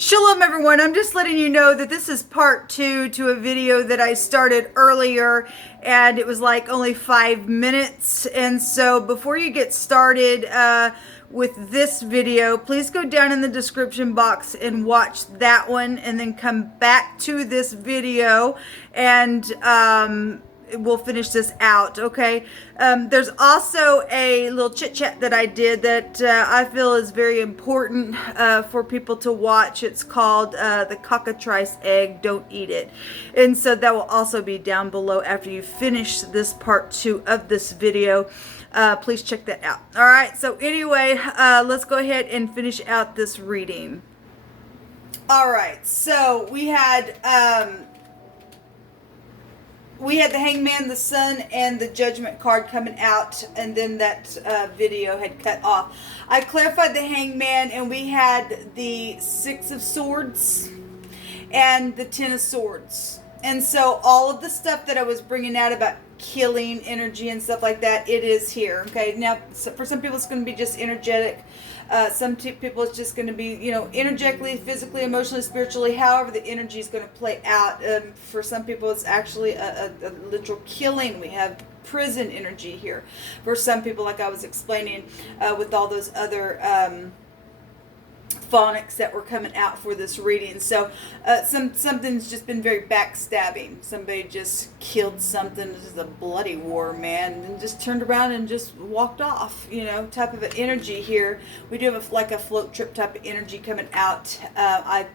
Shalom everyone, I'm just letting you know that this is part 2 to a video that I started earlier, and it was like only 5 minutes. And so before you get started with this video, please go down in the description box and watch that one, and then come back to this video and we'll finish this out, okay? There's also a little chit chat that I did that I feel is very important for people to watch. It's called the cockatrice egg, don't eat it. And so that will also be down below after you finish this part 2 of this video. Please check that out. All right, so anyway, let's go ahead and finish out this reading. All right, so we had the Hangman, the Sun, and the Judgment card coming out, and then that video had cut off. I clarified the Hangman, and we had the 6 of Swords and the 10 of Swords. And so all of the stuff that I was bringing out about killing energy and stuff like that, it is here. Okay, now for some people it's going to be just energetic. Some people it's just going to be, you know, energetically, physically, emotionally, spiritually, however the energy is going to play out. For some people it's actually a literal killing. We have prison energy here. For some people, like I was explaining with all those other phonics that were coming out for this reading. So something's just been very backstabbing. Somebody just killed something. This is a bloody war, man, and just turned around and just walked off, you know, type of an energy here. We do have like a float trip type of energy coming out. I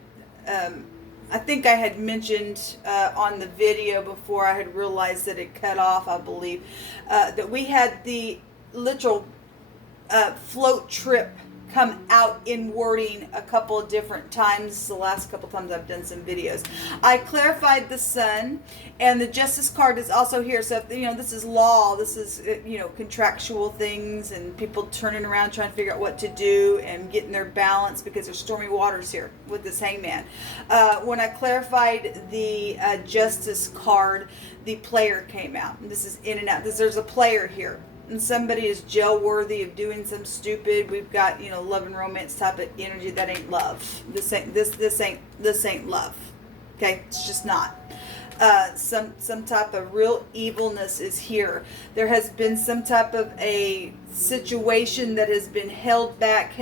think I had mentioned on the video before I had realized that it cut off, I believe, that we had the literal float trip come out in wording a couple of different times. The last couple times I've done some videos. I clarified the Sun, and the Justice card is also here. So if, you know, this is law, this is, you know, contractual things and people turning around trying to figure out what to do and getting their balance because there's stormy waters here with this Hangman. When I clarified the Justice card, the player came out, and this is in and out. There's a player here, and somebody is jail worthy of doing some stupid. We've got, you know, love and romance type of energy. That ain't love. This ain't love. Okay, it's just not. Some type of real evilness is here. There has been some type of a situation that has been held back,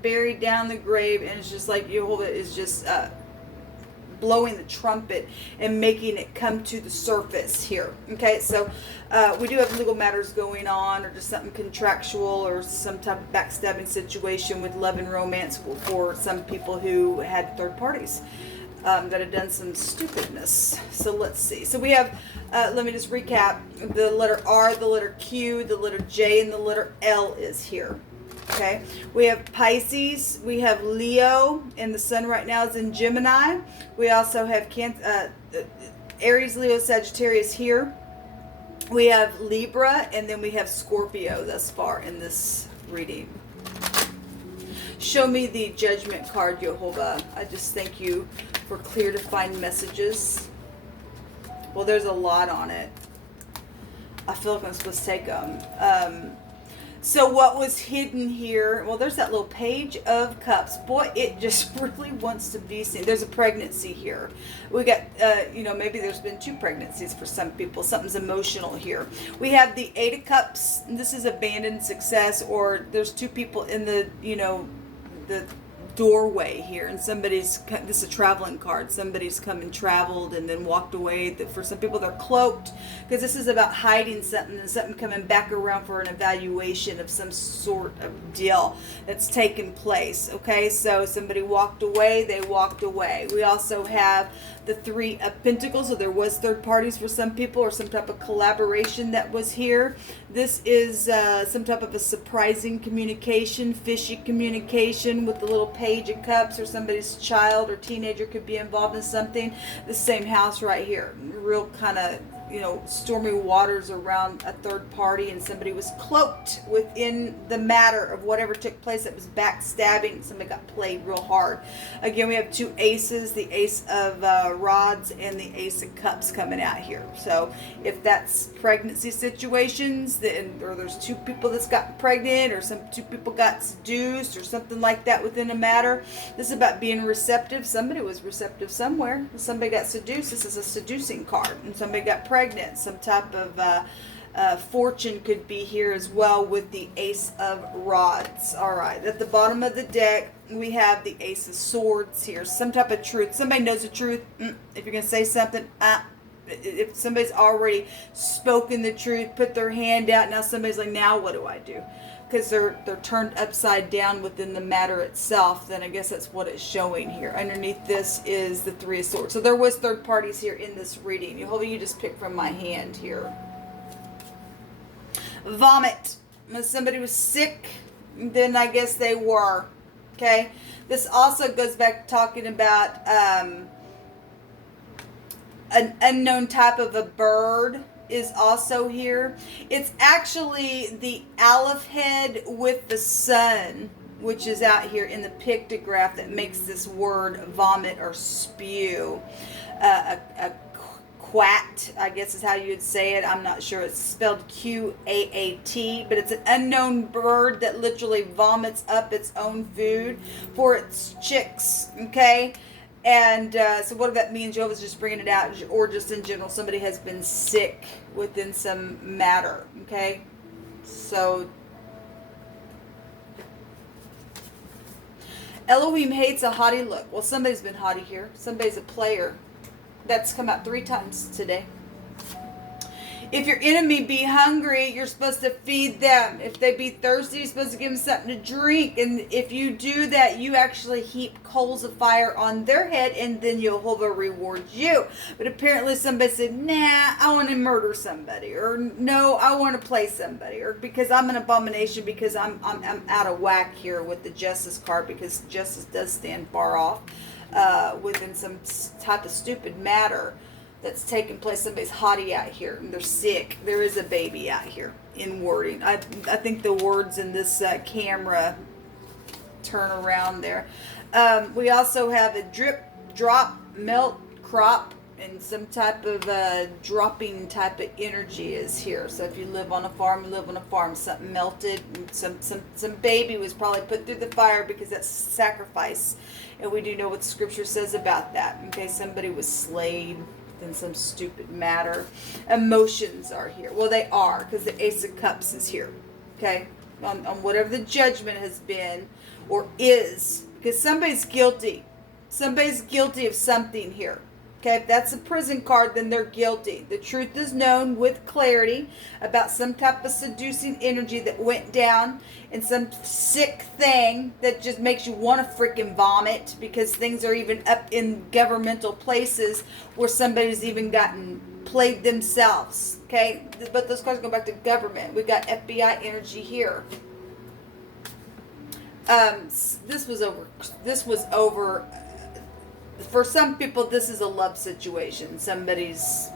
buried down the grave, and it's just like YHVH is just blowing the trumpet and making it come to the surface here. Okay, so we do have legal matters going on, or just something contractual, or some type of backstabbing situation with love and romance for some people who had third parties that had done some stupidness. So let's see. So we have, let me just recap, the letter R, the letter Q, the letter J, and the letter L is here. Okay, we have Pisces, we have Leo, and the Sun right now is in Gemini. We also have Aries, Leo, Sagittarius here. We have Libra, and then we have Scorpio thus far in this reading. Show me the Judgment card, YHVH. I just thank you for clear defined messages. Well, there's a lot on it. I feel like I'm supposed to take them. So what was hidden here? Well, there's that little Page of Cups. Boy, it just really wants to be seen. There's a pregnancy here. We got, you know, maybe there's been 2 pregnancies for some people. Something's emotional here. We have the 8 of Cups. This is abandoned success, or there's 2 people in the, you know, the doorway here, and this is a traveling card. Somebody's come and traveled and then walked away. For some people, they're cloaked, because this is about hiding something and something coming back around for an evaluation of some sort of deal that's taken place. Okay, so somebody walked away, they walked away. We also have the 3 of Pentacles, so there was third parties for some people, or some type of collaboration that was here. This is some type of a surprising communication, fishy communication with the little Page of Cups, or somebody's child or teenager could be involved in something. The same house right here, real kind of, stormy waters around a third party, and somebody was cloaked within the matter of whatever took place that was backstabbing. Somebody got played real hard. Again, we have two aces, the ace of rods and the ace of cups coming out here. So if that's pregnancy situations, or there's two people that's gotten pregnant, or two people got seduced or something like that within a matter, this is about being receptive. Somebody was receptive somewhere. Somebody got seduced. This is a seducing card. And somebody got pregnant. Some type of fortune could be here as well with the ace of rods. All right. At the bottom of the deck, we have the ace of swords here. Some type of truth. Somebody knows the truth. If you're going to say something, if somebody's already spoken the truth, put their hand out, now somebody's like, now what do I do? Because they're turned upside down within the matter itself, then I guess that's what it's showing here. Underneath this is the Three of Swords. So there was third parties here in this reading. Hopefully you just picked from my hand here. Vomit. When somebody was sick, then I guess they were. Okay? This also goes back to talking about an unknown type of a bird is also here. It's actually the Aleph head with the sun, which is out here in the pictograph, that makes this word vomit or spew. A quat, I guess is how you'd say it. I'm not sure. It's spelled Q-A-A-T, but it's an unknown bird that literally vomits up its own food for its chicks. Okay? And so what that means, Jehovah's just bringing it out, or just in general, somebody has been sick within some matter, okay? So, Elohim hates a haughty look. Well, somebody's been haughty here. Somebody's a player. That's come out 3 times today. If your enemy be hungry, you're supposed to feed them. If they be thirsty, you're supposed to give them something to drink. And if you do that, you actually heap coals of fire on their head, and then Jehovah rewards you. But apparently somebody said, nah, I want to murder somebody. Or no, I want to play somebody. Or because I'm an abomination, because I'm out of whack here with the justice card, because justice does stand far off within some type of stupid matter that's taking place. Somebody's haughty out here, and they're sick. There is a baby out here in wording. I think the words in this camera turn around there. We also have a drip, drop, melt, crop, and some type of dropping type of energy is here. So if you live on a farm, something melted, and some baby was probably put through the fire, because that's sacrifice. And we do know what the scripture says about that. Okay, somebody was slayed in some stupid matter. Emotions are here. Well, they are, because the Ace of Cups is here. Okay? On whatever the judgment has been or is. Because somebody's guilty. Somebody's guilty of something here. Okay? If that's a prison card, then they're guilty. The truth is known with clarity about some type of seducing energy that went down, and some sick thing that just makes you want to freaking vomit, because things are even up in governmental places where somebody's even gotten played themselves. Okay? But those cards go back to government. We got FBI energy here. This was over. For some people, this is a love situation. Somebody's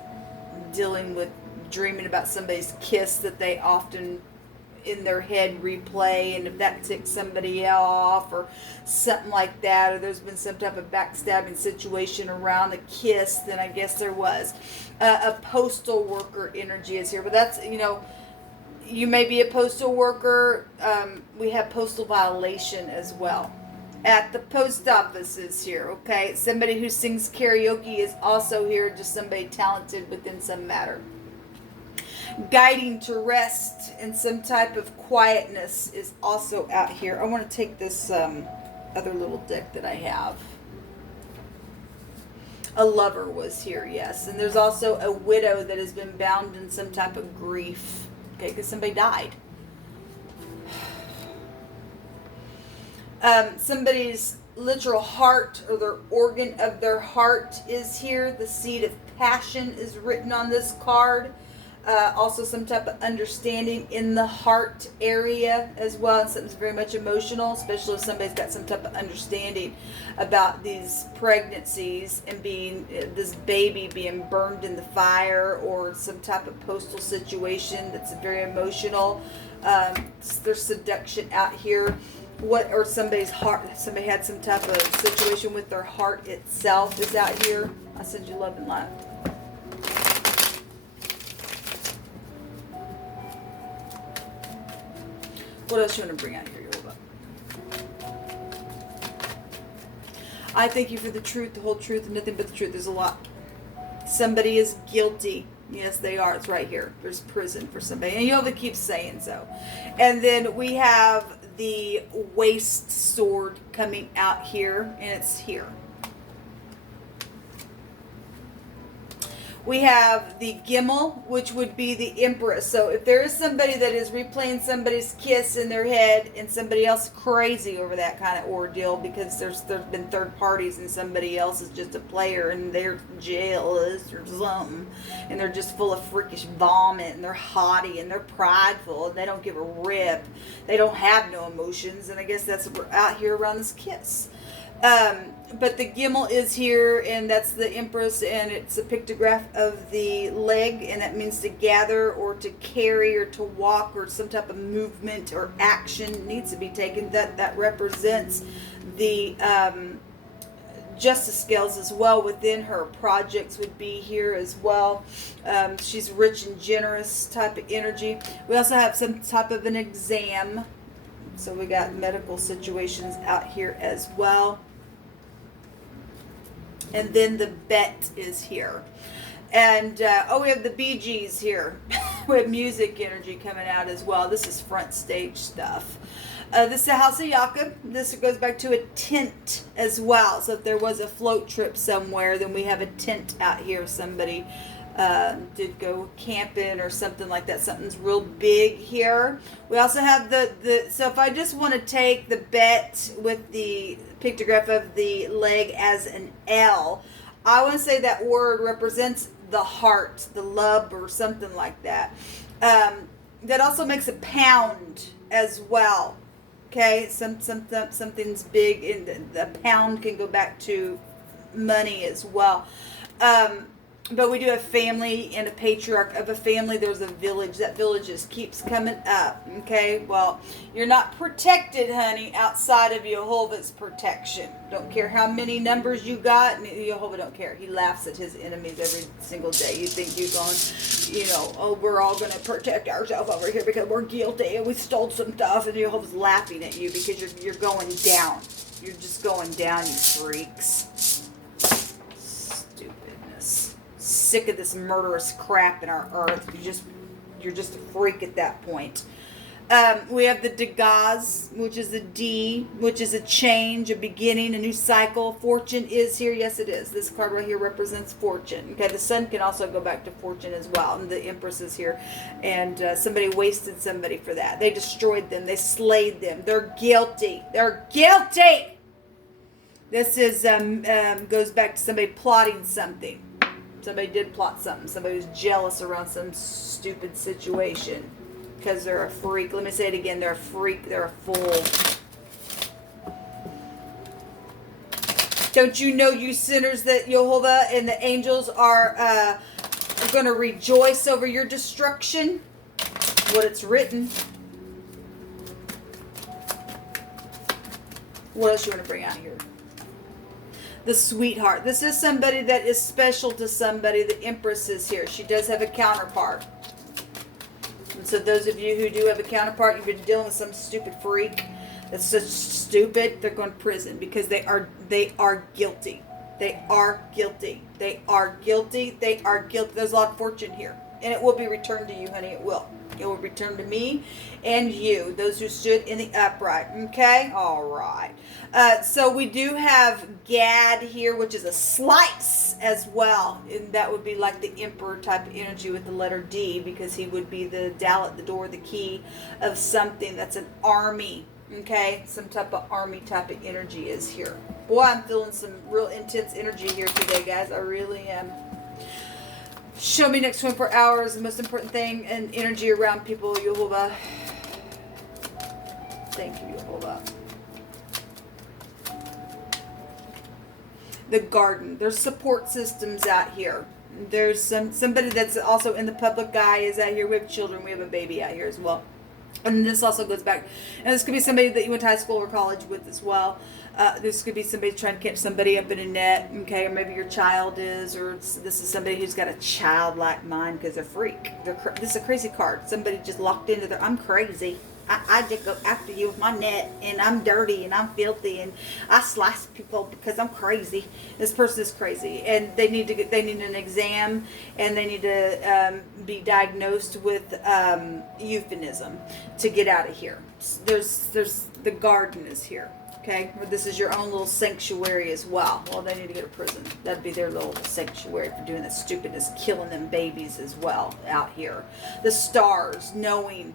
dealing with, dreaming about somebody's kiss that they often in their head replay, and if that ticks somebody off or something like that, or there's been some type of backstabbing situation around a kiss, then I guess there was. A postal worker energy is here, but that's, you may be a postal worker. We have postal violation as well. At the post office is here, okay? Somebody who sings karaoke is also here, just somebody talented within some matter. Guiding to rest and some type of quietness is also out here. I want to take this other little deck that I have. A lover was here, yes. And there's also a widow that has been bound in some type of grief, okay, because somebody died. Somebody's literal heart, or their organ of their heart, is here. The seed of passion is written on this card. Also some type of understanding in the heart area as well. And something's very much emotional, especially if somebody's got some type of understanding about these pregnancies and being this baby being burned in the fire, or some type of postal situation that's very emotional. There's seduction out here. Or somebody's heart, somebody had some type of situation with their heart itself is out here. I send you love and light. What else you want to bring out here, Yoruba? I thank you for the truth, the whole truth, and nothing but the truth. There's a lot. Somebody is guilty. Yes, they are. It's right here. There's prison for somebody. And Yoruba keeps saying so. And then we have the waist sword coming out here, and it's here. We have the Gimel, which would be the Empress. So if there is somebody that is replaying somebody's kiss in their head and somebody else crazy over that kind of ordeal because there's been third parties and somebody else is just a player and they're jealous or something, and they're just full of freakish vomit and they're haughty and they're prideful and they don't give a rip. They don't have no emotions, and I guess that's what we're out here around this kiss. But the Gimel is here, and that's the Empress, and it's a pictograph of the leg, and that means to gather or to carry or to walk, or some type of movement or action needs to be taken. That represents the justice scales as well within her. Projects would be here as well. She's rich and generous type of energy. We also have some type of an exam. So we got medical situations out here as well. And then the bet is here. And, we have the Bee Gees here. We have music energy coming out as well. This is front stage stuff. This is a House of Yaka. This goes back to a tent as well. So if there was a float trip somewhere, then we have a tent out here. Somebody did go camping or something like that. Something's real big here. We also have so if I just want to take the bet with the pictograph of the leg as an L, I want to say that word represents the heart, the love, or something like that. That also makes a pound as well. Okay, something's big, and the pound can go back to money as well. But we do have family and a patriarch of a family. There's a village. That village just keeps coming up. Okay, well, you're not protected, honey, outside of Jehovah's protection. Don't care how many numbers you got. Jehovah don't care. He laughs at his enemies every single day. You think you're going, we're all going to protect ourselves over here because we're guilty and we stole some stuff, and Jehovah's laughing at you because you're going down. You're just going down, you freaks. Sick of this murderous crap in our earth. You're just a freak at that point. We have the Degas, which is a D, which is a change, a beginning, a new cycle. Fortune is here. Yes, it is. This card right here represents fortune. Okay, the sun can also go back to fortune as well. And the Empress is here. And somebody wasted somebody for that. They destroyed them. They slayed them. They're guilty. They're guilty. This is goes back to somebody plotting something. Somebody did plot something. Somebody was jealous around some stupid situation because they're a freak. Let me say it again. They're a freak. They're a fool. Don't you know, you sinners, that Jehovah and the angels are going to rejoice over your destruction? What it's written. What else you want to bring out here? The sweetheart. This is somebody that is special to somebody. The Empress is here. She does have a counterpart. And so those of you who do have a counterpart, you've been dealing with some stupid freak that's just stupid, they're going to prison because they are guilty. They are guilty. They are guilty. They are guilty. There's a lot of fortune here. And it will be returned to you, honey. It will. It will return to me and you, those who stood in the upright. Okay? All right. So we do have Gad here, which is a slice as well. And that would be like the emperor type of energy with the letter D, because he would be the dowel at the door, the key of something that's an army. Okay? Some type of army type of energy is here. Boy, I'm feeling some real intense energy here today, guys. I really am. Show me next 24 hours the most important thing and energy around people, Yehovah. Thank you, Yehovah. The garden. There's support systems out here. There's somebody that's also in the public eye is out here. We have children. We have a baby out here as well. And this also goes back. And this could be somebody that you went to high school or college with as well. This could be somebody trying to catch somebody up in a net, okay? Or maybe your child is, or this is somebody who's got a childlike mind because they're a freak. This is a crazy card. Somebody just locked into their, I'm crazy. I just go after you with my net, and I'm dirty, and I'm filthy, and I slice people because I'm crazy. This person is crazy, and they need an exam, and they need to be diagnosed with euphemism to get out of here. There's the garden is here, okay? Or this is your own little sanctuary as well. Well, they need to go to prison. That'd be their little sanctuary for doing this stupidness, killing them babies as well out here. The stars, knowing.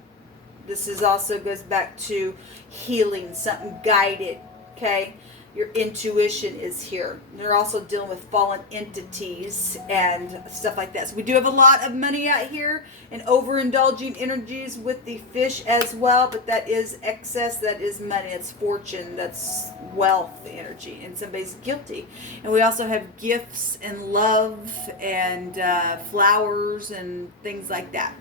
This is also goes back to healing, something guided, okay? Your intuition is here. They're also dealing with fallen entities and stuff like that. So we do have a lot of money out here and overindulging energies with the fish as well, but that is excess, that is money, it's fortune, that's wealth energy, and somebody's guilty. And we also have gifts and love and flowers and things like that.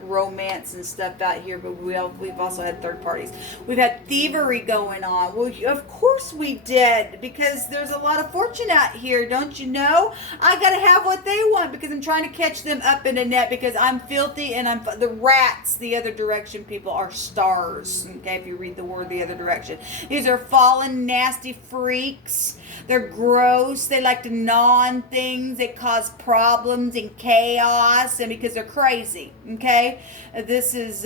Romance and stuff out here, but we've also had third parties. We've had thievery going on. Well, of course we did, because there's a lot of fortune out here, don't you know? I gotta have what they want because I'm trying to catch them up in a net because I'm filthy and I'm the rats. The other direction people are stars. Okay, if you read the word the other direction, these are fallen, nasty freaks. They're gross. They like to gnaw on things. They cause problems and chaos, and because they're crazy. Okay, this is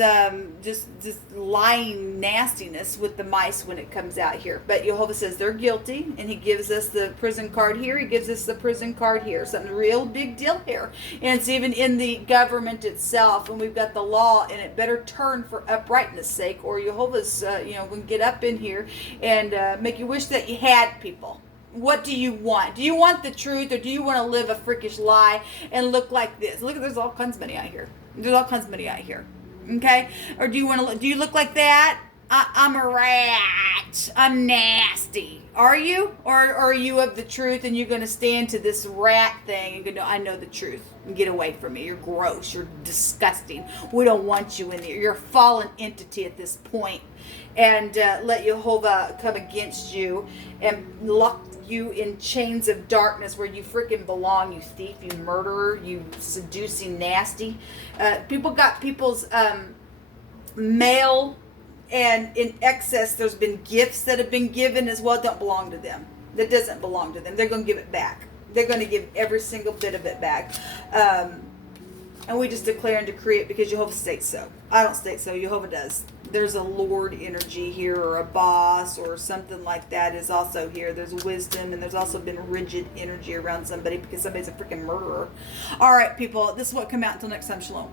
just lying nastiness with the mice when it comes out here. But Jehovah says they're guilty, and he gives us the prison card here. He gives us the prison card here. Something real big deal here, and it's even in the government itself. And we've got the law, and it better turn for uprightness' sake, or Jehovah's will get up in here and make you wish that you had people. What do you want? Do you want the truth, or do you want to live a freakish lie and look like this? Look, there's all kinds of money out here. There's all kinds of money out here. Okay? Or do you look like that? I'm a rat. I'm nasty. Are you? Or are you of the truth and you're going to stand to this rat thing and go, I know the truth. And get away from me. You're gross. You're disgusting. We don't want you in there. You're a fallen entity at this point. And let Jehovah come against you and lock you in chains of darkness where you freaking belong, you thief, you murderer, you seducing nasty. People got people's mail, and in excess there's been gifts that have been given as well. Don't belong to them. That doesn't belong to them. They're going to give it back. They're going to give every single bit of it back. And we just declare and decree it because Jehovah states so. I don't state so. Jehovah does. There's a Lord energy here, or a boss, or something like that is also here. There's wisdom, and there's also been rigid energy around somebody because somebody's a freaking murderer. All right, people. This is what come out. Until next time. Shalom.